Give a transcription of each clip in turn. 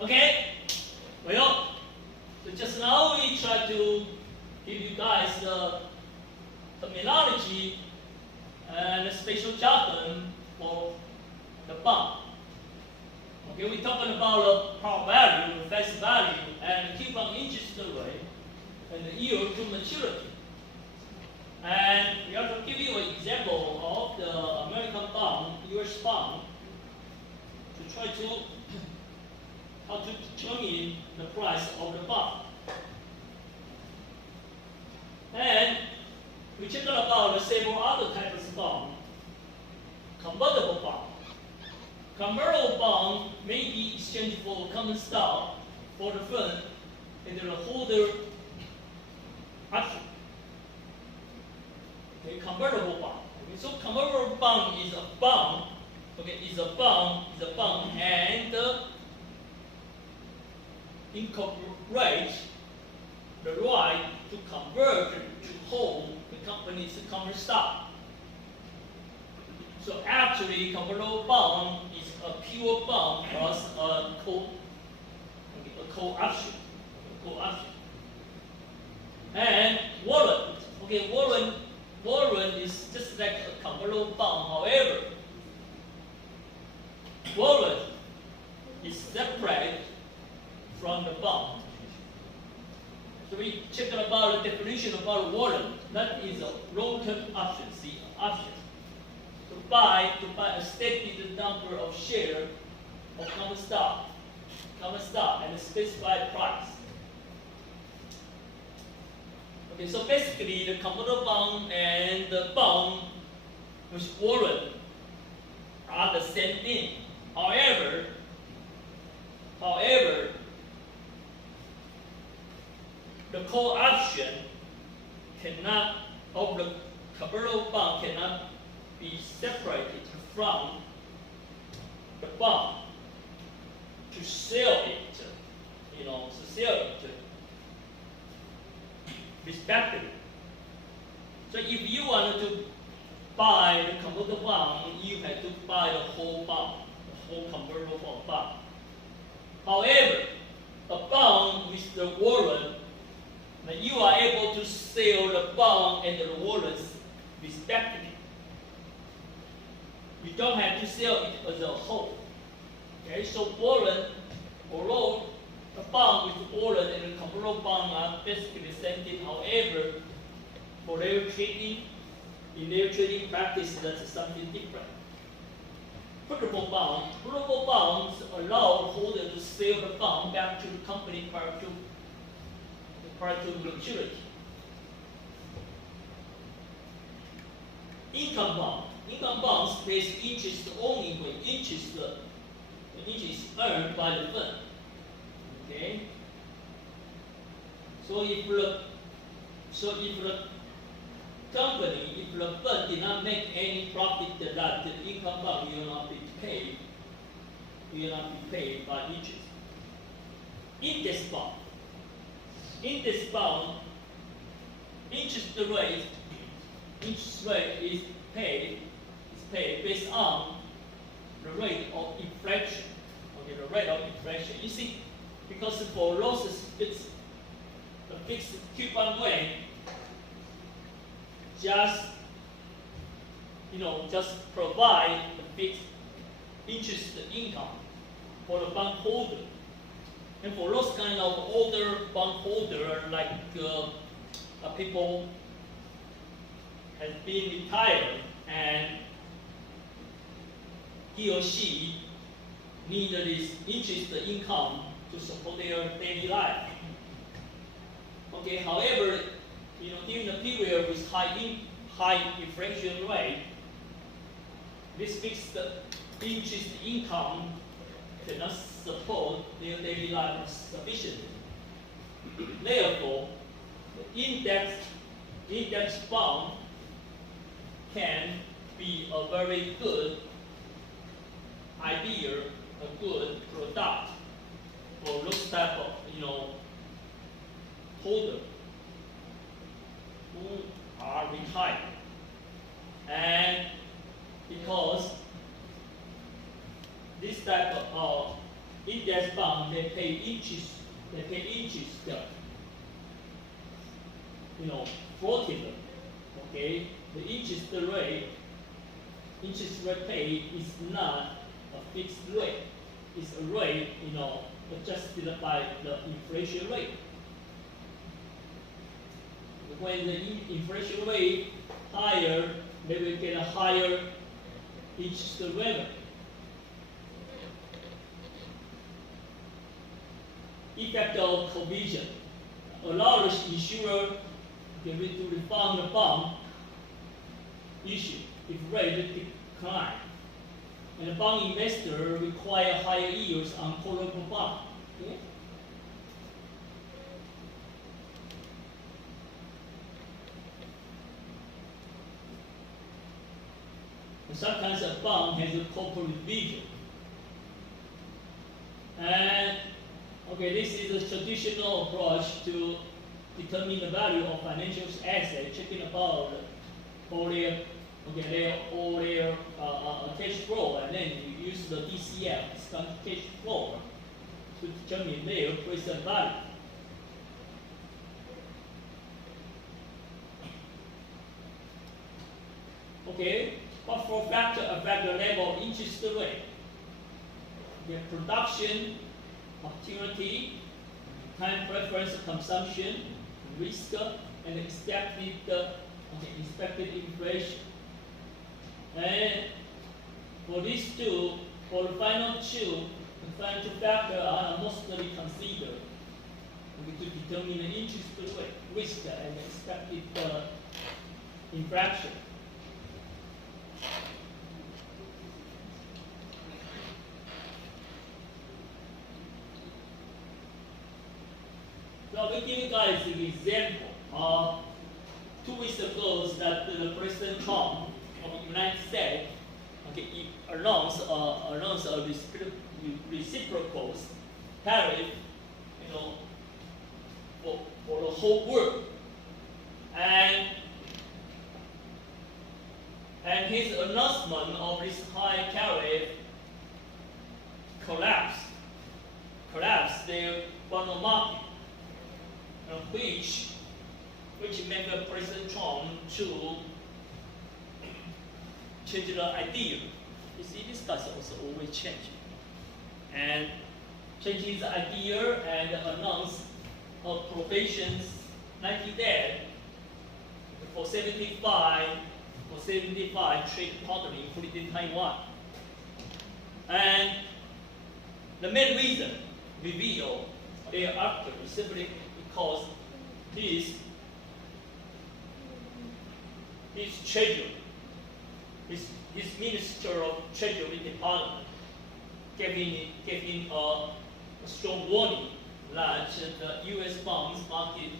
Okay? Well, so just now we try to give you guys the terminology and the spatial jargon for the bond. Okay, we're talking about the par value, the face value, and the coupon interest rate, and the yield to maturity. And we also give you an example of the American bond, US bond, to try to how to determine the price of the bond. And we check out about several other types of bond. Convertible bond. Convertible bond may be exchanged for common stock for the fund and the holder option. Okay, convertible bond. Okay, so convertible bond is a bond. Okay, is a bond, and incorporate the right to convert to hold the company's common stock. So actually, convertible bond is a pure bond plus a co-option. And warrant. Okay, warrant is just like a convertible bond. However, warrant is separate from the bond. So we check out about the definition about warrant. That is a long-term option. See, option. To buy a stated number of shares of common stock and a specified price. Okay, so basically the convertible bond and the bond with warrant are the same thing. However, the call option cannot, or the convertible bond cannot be separated from the bond to sell it, respectively. So if you wanted to buy the convertible bond, you had to buy the whole bond, the whole convertible bond. However, a bond with the warrant, you are able to sell the bond and the warrants respectively. You don't have to sell it as a whole. Okay, so warrant, although the bond with warrant and the convertible bond are basically the same thing. However, for their trading, in their trading practice, that's something different. Putable bonds allow the holder to sell the bond back to the company prior to maturity. Income bonds pays interest only when interest earned by the fund. Okay. So if the fund did not make any profit, that the income bond will not be paid. Will not be paid by interest. Index bond. Index bond, interest rate is paid based on the rate of inflation. Okay, the rate of inflation. You see, because for losses, it's a fixed coupon rate. Just provide the fixed interest income for the bondholder. And for those kind of older bondholder, like people has been retired and he or she need this interest income to support their daily life. Okay, however, during the period with high inflation rate, this fixed interest income cannot support their daily life sufficiently. Therefore, the index bond can be a very good idea, a good product for those type of holder who are retired. And because this type of index bond, they pay interest, floating. Okay, the interest rate paid is not a fixed rate. It's a rate, adjusted by the inflation rate. When the inflation rate higher, they will get a higher interest rate. Effect of provision allows the insurer to refund the bond issue if rate decline, and the bond investor require higher yields on callable bond. Okay? And sometimes a bond has a corporate vision, and okay, this is a traditional approach to determine the value of financial assets, checking about all their cash flow, and then you use the DCF, discount cash flow, to determine their present value. Okay, what four factors affect the level of interest rate? The production, opportunity, time preference, consumption, risk, and expected inflation. And for these two, for the final two factors are mostly considered to determine the interest rate, risk, and expected inflation. So we give you guys an example. 2 weeks ago, that the President Trump of the United States announced a reciprocal tariff, for the whole world, and his announcement of this high tariff collapsed the bond market, which made President Trump to change the idea. You see, this guy also always changing, and changing the idea and announce a probation 90 days for 75 trade partners, including Taiwan. And the main reason revealed thereafter is simply because his treasury, his Minister of Treasury Department gave a strong warning that the U.S. bonds market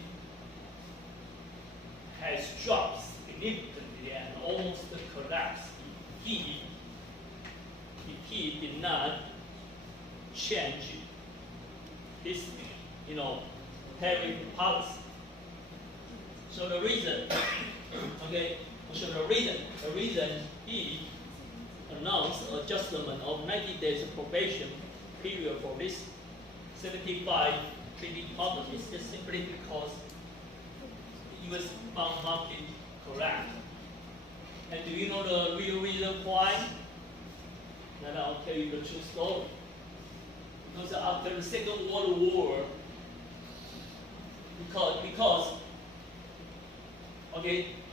has dropped significantly and almost collapsed if he did not change his tariff policy. So the reason he announced adjustment of 90 days probation period for this 75 trading partners is just simply because the U.S. bond market collapsed. And do you know the real reason why? Then I'll tell you the true story. Because after the Second World War, because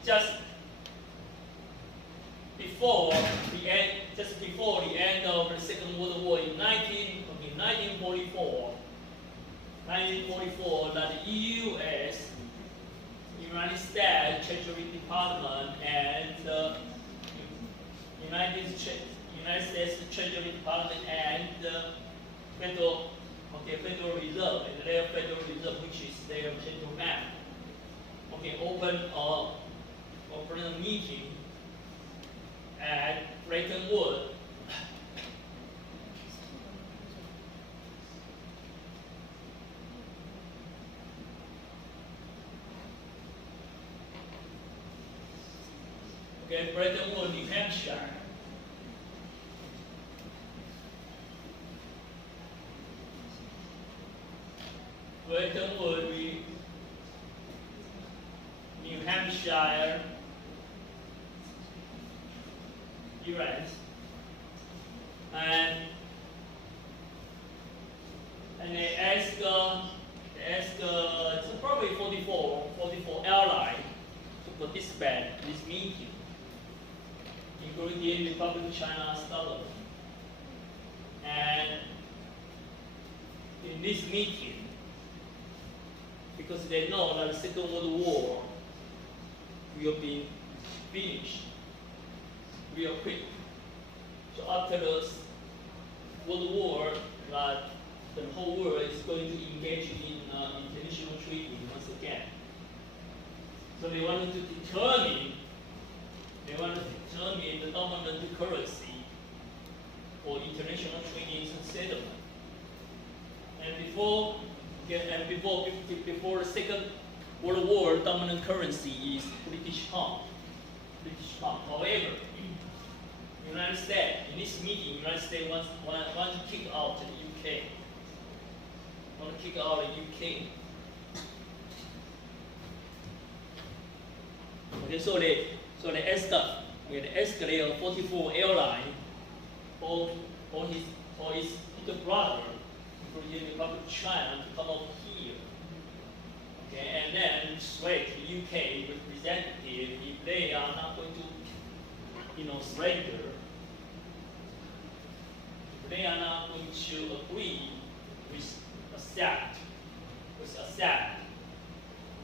just before the end of the Second World War in 1944, that the U.S., United States Treasury Department, and the United States Treasury Department and the Federal Reserve, and their Federal Reserve, which is their central bank, open a meeting at Bretton Woods. Bretton Woods, New Hampshire. Bretton Woods, New Hampshire, US, and they ask it's probably 44 airlines to participate in this meeting, including the Republic of China's government. And in this meeting, because they know that the Second World War will be finished real quick. So after the World War, that the whole world is going to engage in international treaty once again. So they wanted to determine the dominant currency for international treaties and settlement. And before the Second World War, dominant currency is British pound. However, United States, in this meeting, United States wants to kick out the UK. Okay, so they escalate 44 airline for his little brother, including the Republic of China, to come over here. Okay, and then persuade the UK representative if they are not going to, surrender. If they are not going to agree with Assad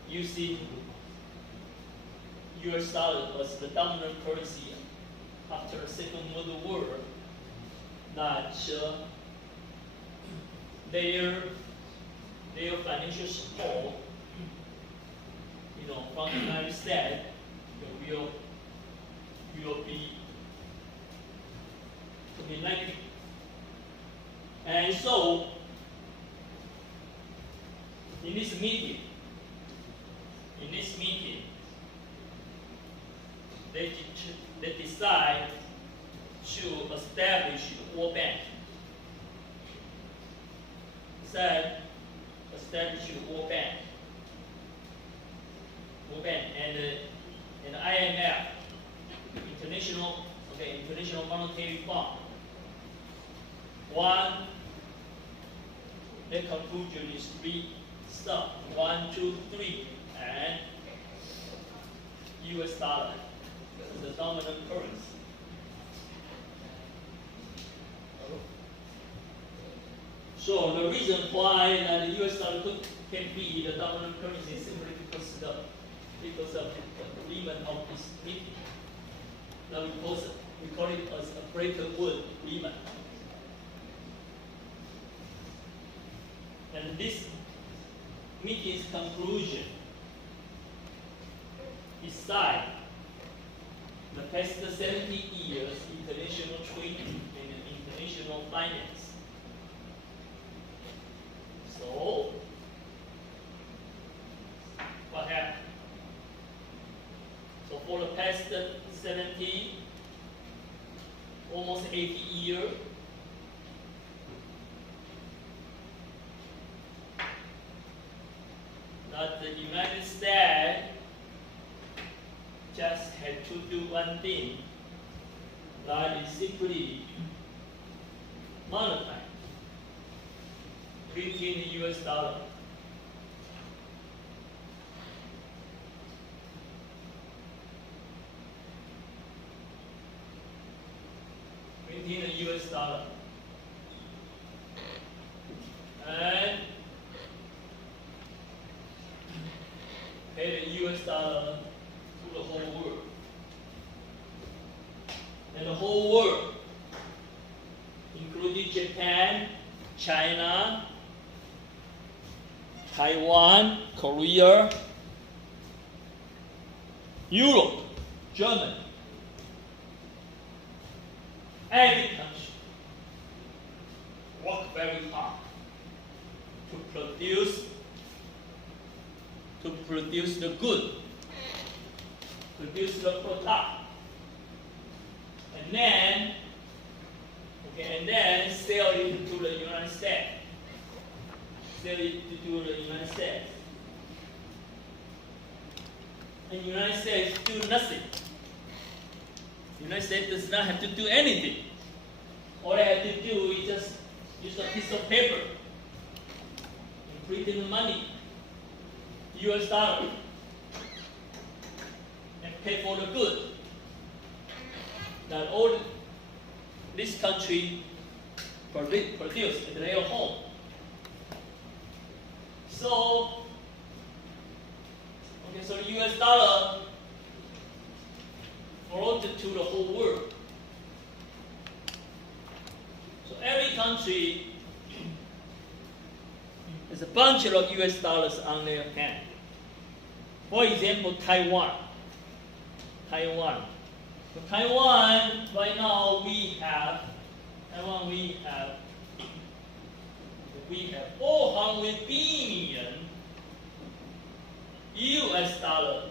using US dollar as the dominant currency after the Second World War, that their financial support, from the United States will be negative. And so, in this meeting, they decide to establish the World Bank. And IMF, International Monetary Fund. Their conclusion is 3 stuff: 1, 2, 3, and US dollar is the dominant currency. So the reason why the US dollar can be the dominant currency is simply because of the agreement of this meeting. Now we call it as a Bretton Woods agreement. And this meeting's conclusion is signed the past 70 years international treaty and international finance. So, what happened? So for the past 70, almost 80 years, that the United States just had to do one thing, that is simply monetize, printing the US dollar. Printing the US dollar. And pay the US dollar to the whole world. And the whole world, including Japan, China, Taiwan, Korea, Europe, Germany, every country work very hard to produce the good, produce the product, and then sell it to the United States. sell it to the United States. And the United States do nothing. The United States does not have to do anything. All they have to do is just use a piece of paper and print in the money, US dollar, and pay for the good that all this country produce at their home. So, so the US dollar floated to the whole world. So every country has a bunch of US dollars on their hand. For example, Taiwan. So Taiwan, right now we have 400 billion US dollar.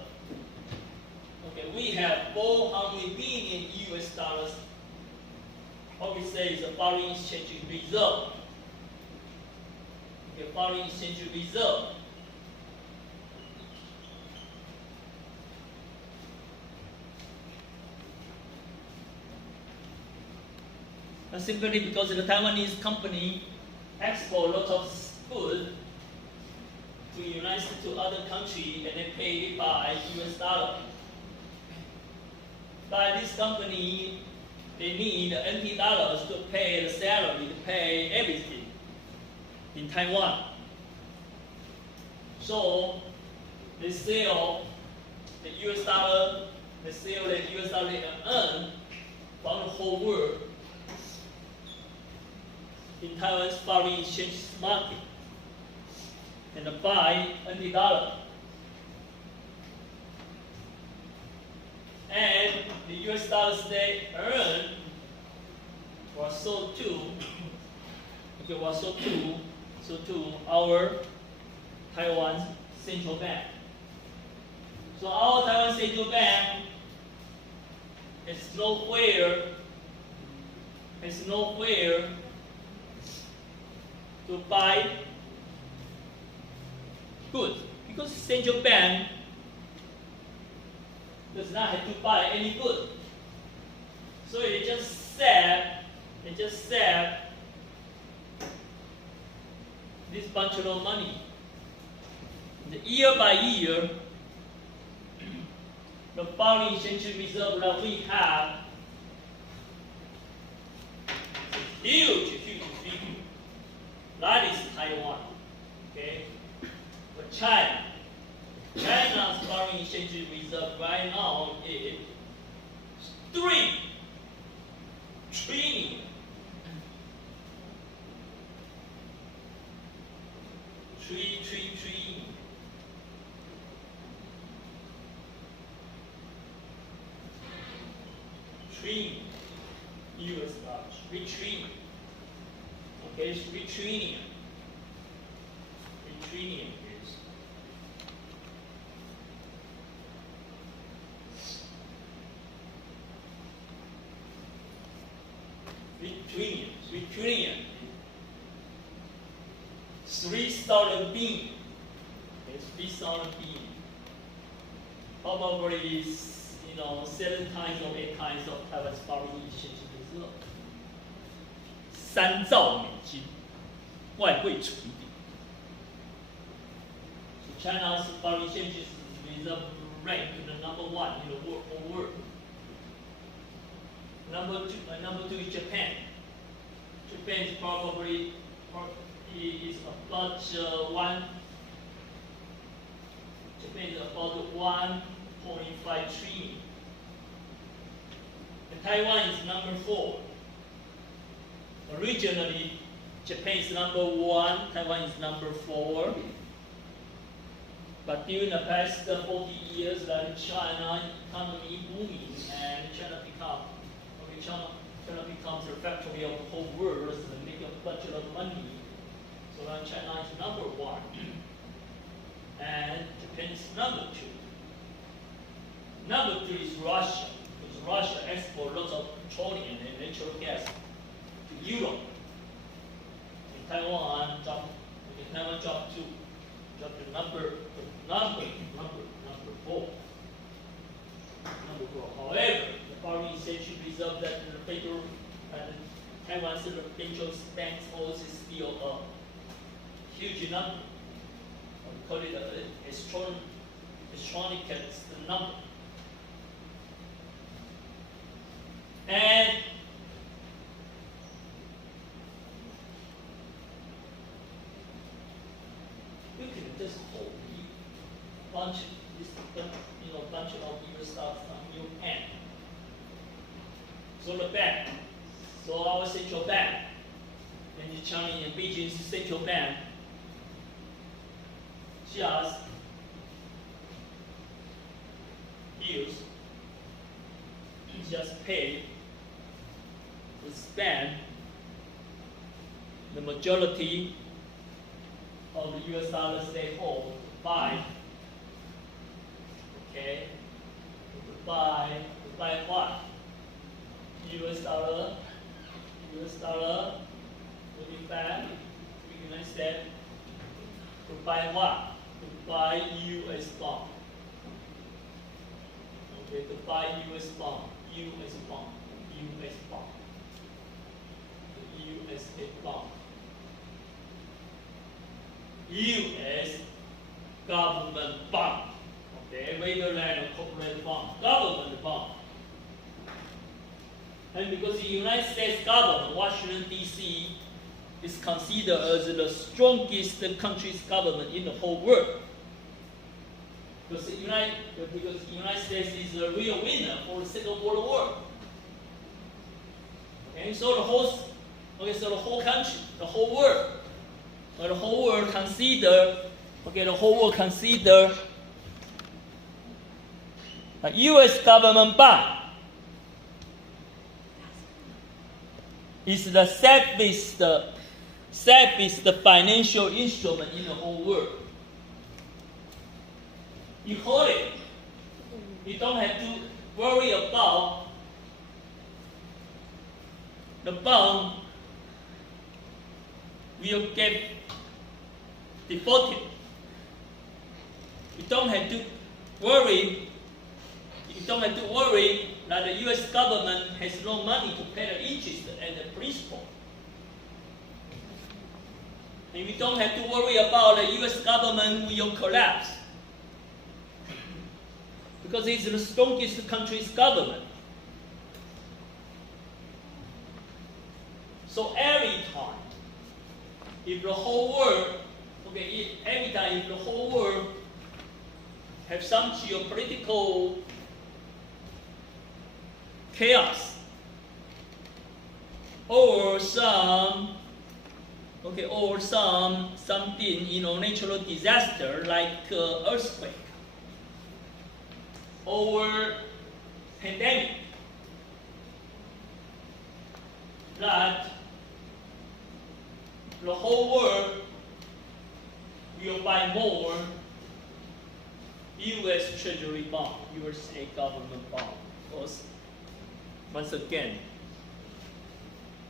Okay, we have 400 billion US dollars. What we say is a foreign exchange reserve. Okay, foreign exchange reserve. And simply because the Taiwanese company export lots of food to United States, to other countries, and they pay it by US dollar. But this company, they need NT dollars to pay the salary, to pay everything in Taiwan. So they sell the US dollar, they earn from the whole world in Taiwan's foreign exchange market and buy NT dollar. And the US dollars they earn was sold to our Taiwan central bank. So our Taiwan central bank is nowhere to buy goods because central bank does not have to buy any good. So they just sell this bunch of money. The year by year, the foreign exchange reserve that we have is huge. That is Taiwan. Okay? But China's foreign exchange reserve right now is 3 trillion. Trillion US dollars. 3 trillion. Okay, 3 trillion. 3 trillion is 3 trillion. 3,000 billion. Okay, 3,000 billion. Probably 7 times or 8 times of Taiwan's foreign exchange reserve. 3兆美金外汇储备。So China's foreign exchange reserve ranked the number 1 in the world. Number 2 is Japan. Japan is probably is about Japan is about 1.5 trillion. And Taiwan is number 4. Originally, Japan is number 1, Taiwan is number 4. But during the past 40 years, that China economy booming and China becomes the factory of the whole world and make a bunch of money. So now China is number 1, and Japan is number 2. Number 3 is Russia, because Russia exports lots of petroleum and natural gas to Europe. And Taiwan jumped It never dropped to number 4. Number 4. However, the foreign exchange reserve that the federal and Taiwan's central banks holds is still a huge number. We call it an electronic number. And you can just hold bunch of US stocks on your hand. So the bank, so our central bank, and the China and Beijing's central bank, just pay to spend the majority of the US dollars they hold to buy. Okay, to buy what? US dollar, will be back, United States, to buy what? To buy US bond. Okay, to buy US bond. USA bond. US government bond. Okay, regular and corporate bond. Government bond. And because the United States government, Washington D.C., is considered as the strongest country's government in the whole world. Because the United States is the real winner for the Second World War. Okay, so the whole country, the whole world consider a U.S. government bond is the safest financial instrument in the whole world. You hold it. You don't have to worry about the bond will get defaulted. You don't have to worry that the U.S. government has no money to pay the interest and the principal. And you don't have to worry about the U.S. government will collapse. Because it's the strongest country's government. So every time, if the whole world have some geopolitical chaos or something, natural disaster like earthquake or pandemic, that the whole world will buy more U.S. Treasury bond, USA government bond. Because once again,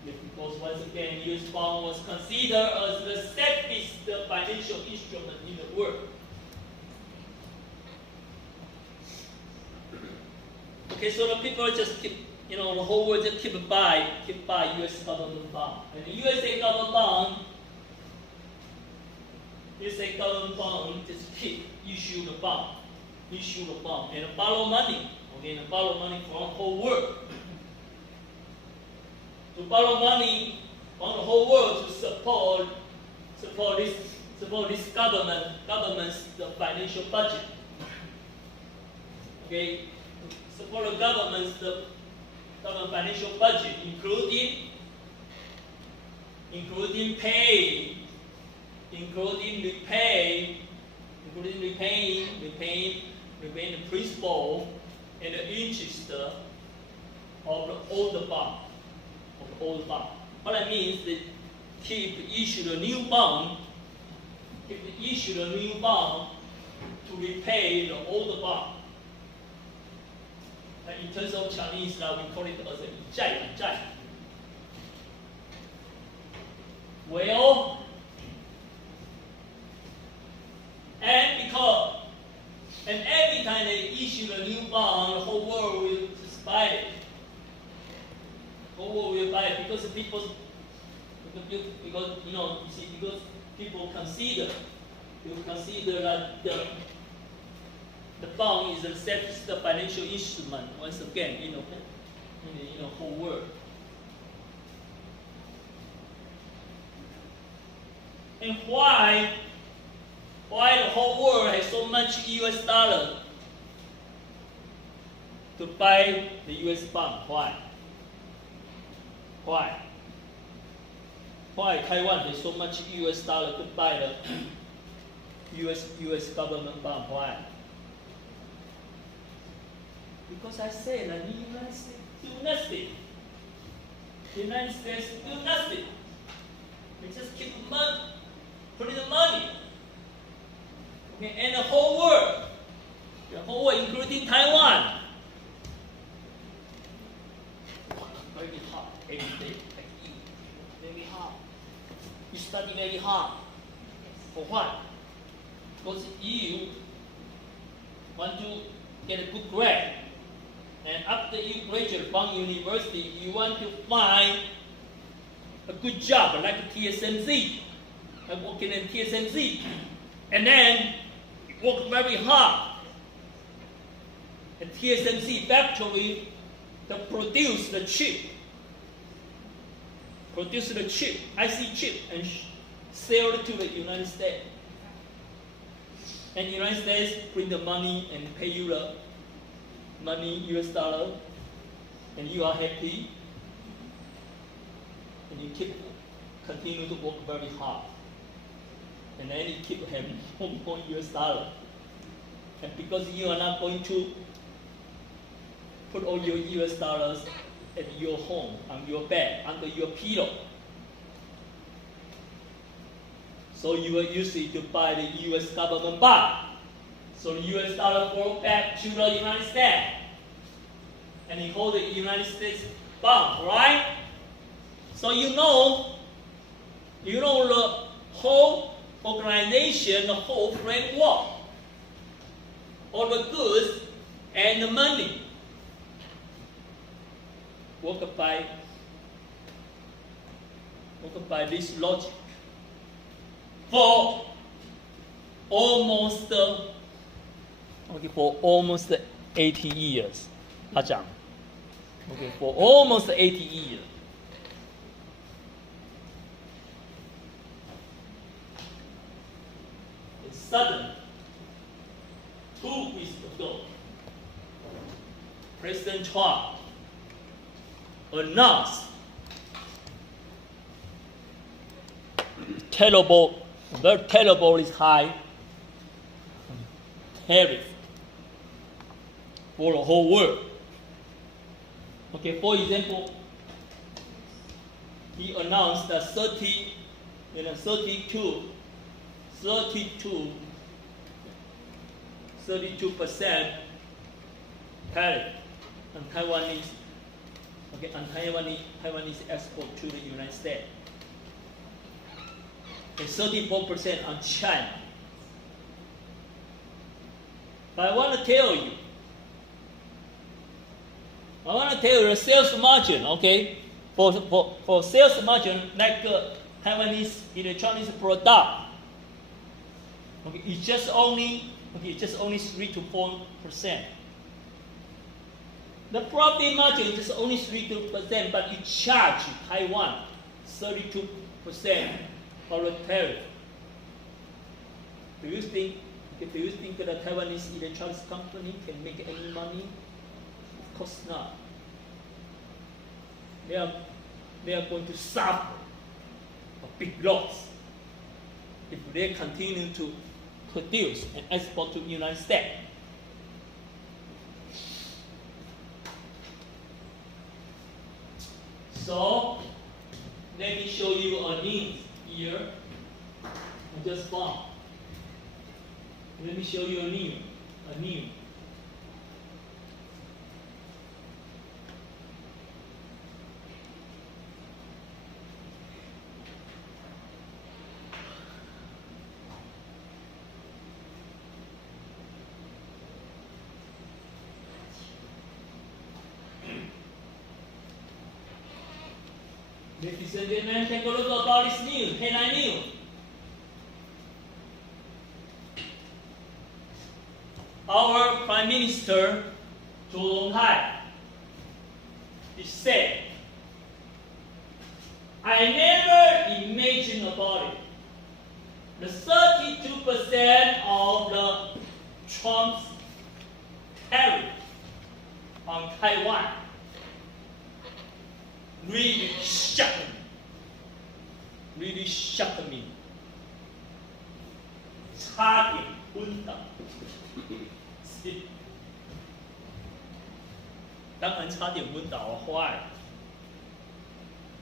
U.S. bond was considered as the safest financial instrument in the world. Okay, so the people just keep, the whole world just keep buy U.S. government bond. And the USA government bond just keep issue the bond, and borrow money, and borrow money from the whole world. To borrow money from the whole world to support this government's financial budget. Okay, support the government financial budget, including repaying the principal and the interest of the older bond. What that means is that keep issue a new bond to repay the older bond. In terms of Chinese, now we call it as a 债. Well, issue a new bond, the whole world will just buy it. The whole world will buy it because people, because you know, you see, because people consider that the bond is the financial instrument once again, in the whole world. And why the whole world has so much US dollar to buy the US bond? Why? Why Taiwan has so much US dollar to buy the US government bond? Why? Because I say that the United States do nothing. The United States do nothing. They just keep putting the money. Okay, and the whole world, including Taiwan, very hard every day, like you, very hard. You study very hard. For what? Because you want to get a good grade. And after you graduate from university, you want to find a good job like TSMC. I'm working in TSMC. And then you work very hard. And TSMC factory to produce the chip, IC chip, and sell it to the United States. And the United States bring the money and pay you the money, US dollar, and you are happy, and you continue to work very hard, and then you keep having more US dollar, and because you are not going to put all your US dollars at your home, on your bed, under your pillow, so you will use it to buy the US government bond. So the US dollar fall back to the United States. And you hold the United States bond, right? So you know the whole organization, the whole framework, all the goods and the money work by this logic for almost 80 years. 他讲 okay, for almost 80 years. And suddenly, 2 weeks ago, President Trump announced very terrible is high tariff for the whole world. Okay, for example, he announced that 32% tariff on Taiwanese export to the United States, and 34% on China. But I want to tell you the sales margin, okay? For sales margin, like Taiwanese electronics product, okay, it's just only 3 to 4%. The profit margin is just only 3 to 4%, but you charge Taiwan 32% for the tariff. Do you think that the Taiwanese electronics company can make any money? Of course not. They are going to suffer a big loss if they continue to produce and export to the United States. So let me show you a news here. I just found. Let me show you a new. Ladies and gentlemen, take a look about this news, headline news. Our Prime Minister, Zhou Hai, he said, I never imagined about it. The 32% of the Trump's tariff on Taiwan really shocked me. Really shocked me. 差点昏倒。当然差点昏倒坏。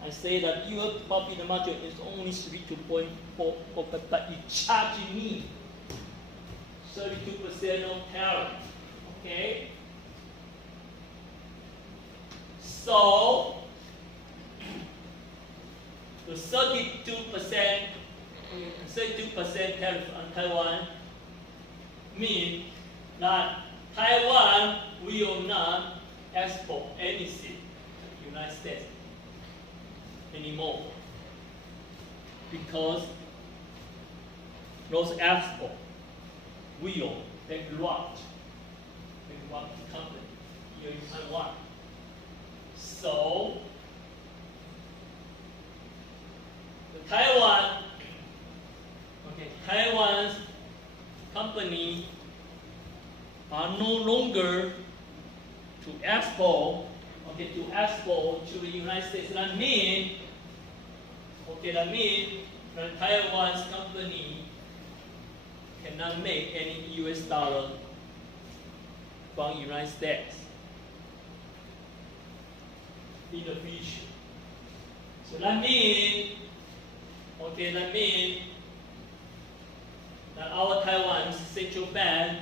I say that your profit margin is only 32.4%, but you charging me 32% of tariff. Okay? So the 32% tariff on Taiwan means that Taiwan will not export anything to the United States anymore, because those exports will bankrupt the company here in Taiwan. So the Taiwan's company are no longer to export to the United States. That means that Taiwan's company cannot make any US dollar from the United States in the future. So that means that our Taiwan's central bank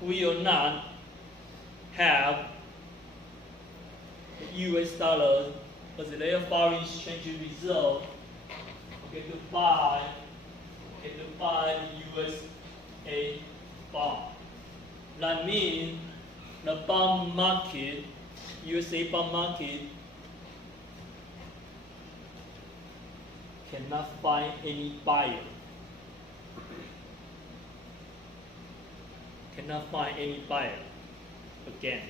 will not have the US dollar as their foreign exchange reserve to buy the USA bond. That means the bond market, USA bond market, cannot find any buyer. Cannot find any buyer again.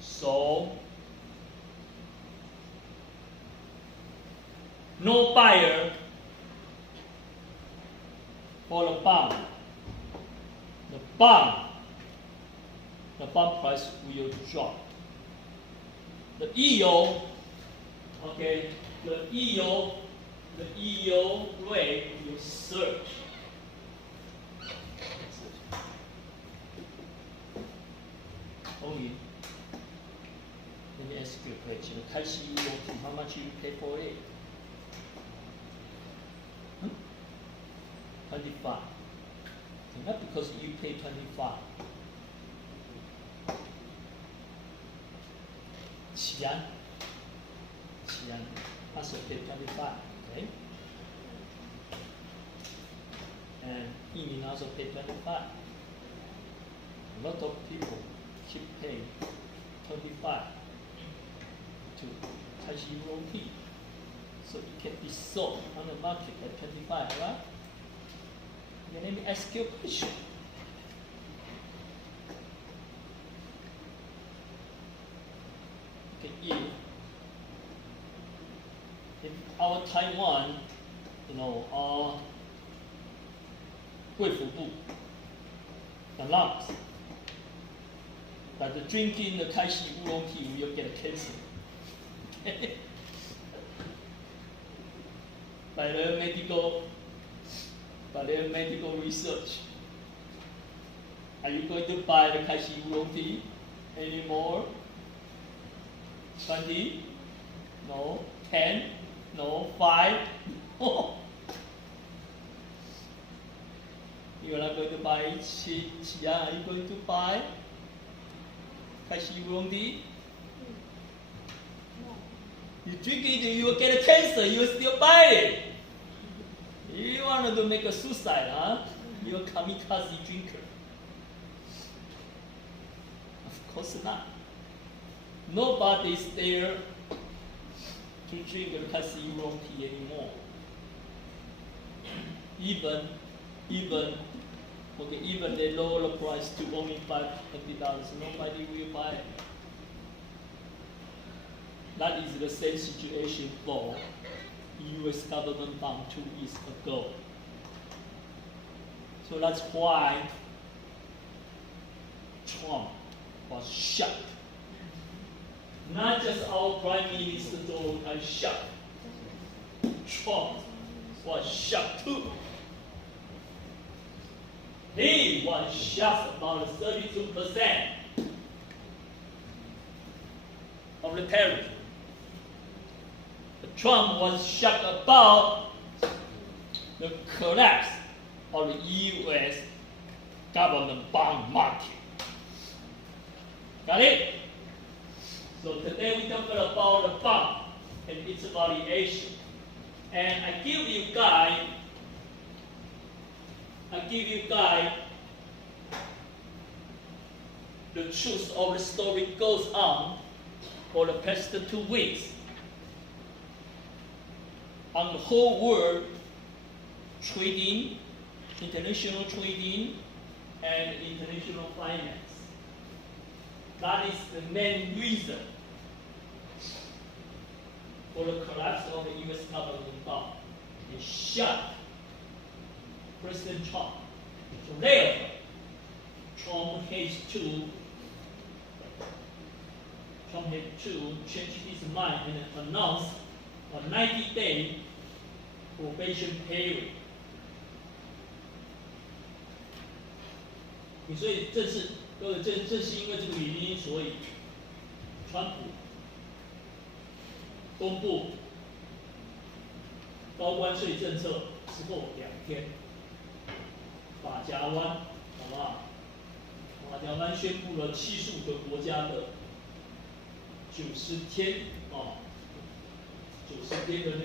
So no buyer for the bond. The bond price will drop. The yield, the yield rate will surge. Only, let me ask you a question. The cash you want, how much you pay for it? 25. Not because you pay 25. Xi'an also pay 25, okay? And Yimin also pay 25. A lot of people keep paying 25 to Taishi Yuan. So it can be sold on the market at 25, right? Then let me ask you a question. Okay, if our Taiwan, Guifubu announced that the drinking the Taishi Oolong tea will get cancer. by their medical research. Are you going to buy the Taishi Oolong tea anymore? 20? No. 10? No. 5? You're not going to buy Xi'an. Are you going to buy Taishi Oolong tea? You drink it, you will get a cancer, you will still buy it. You want to make a suicide, huh? You're a kamikaze drinker. Of course not. nobody's there to drink the casino tea anymore. Even they lower the price to only $50, nobody will buy it. That is the same situation for U.S. government bond 2 years ago. So that's why Trump was shocked. Not just our Prime Minister Donald Trump shocked. Trump was shocked too. He was shocked about 32% of the tariff. Trump was shocked about the collapse of the U.S. government bond market. Got it? So today we talk about the bond and its valuation. And I give you guys the truth of the story goes on for the past 2 weeks on the whole world trading, international trading, and international finance. That is the main reason for the collapse of the U.S. government bond. It shocked President Trump. So therefore, Trump had to change his mind and announce a 90-day probation period. 所以正是因为这个原因，所以川普公布高关税政策之后2天，法甲湾，好不好？法甲湾宣布了75个国家的90天，90天的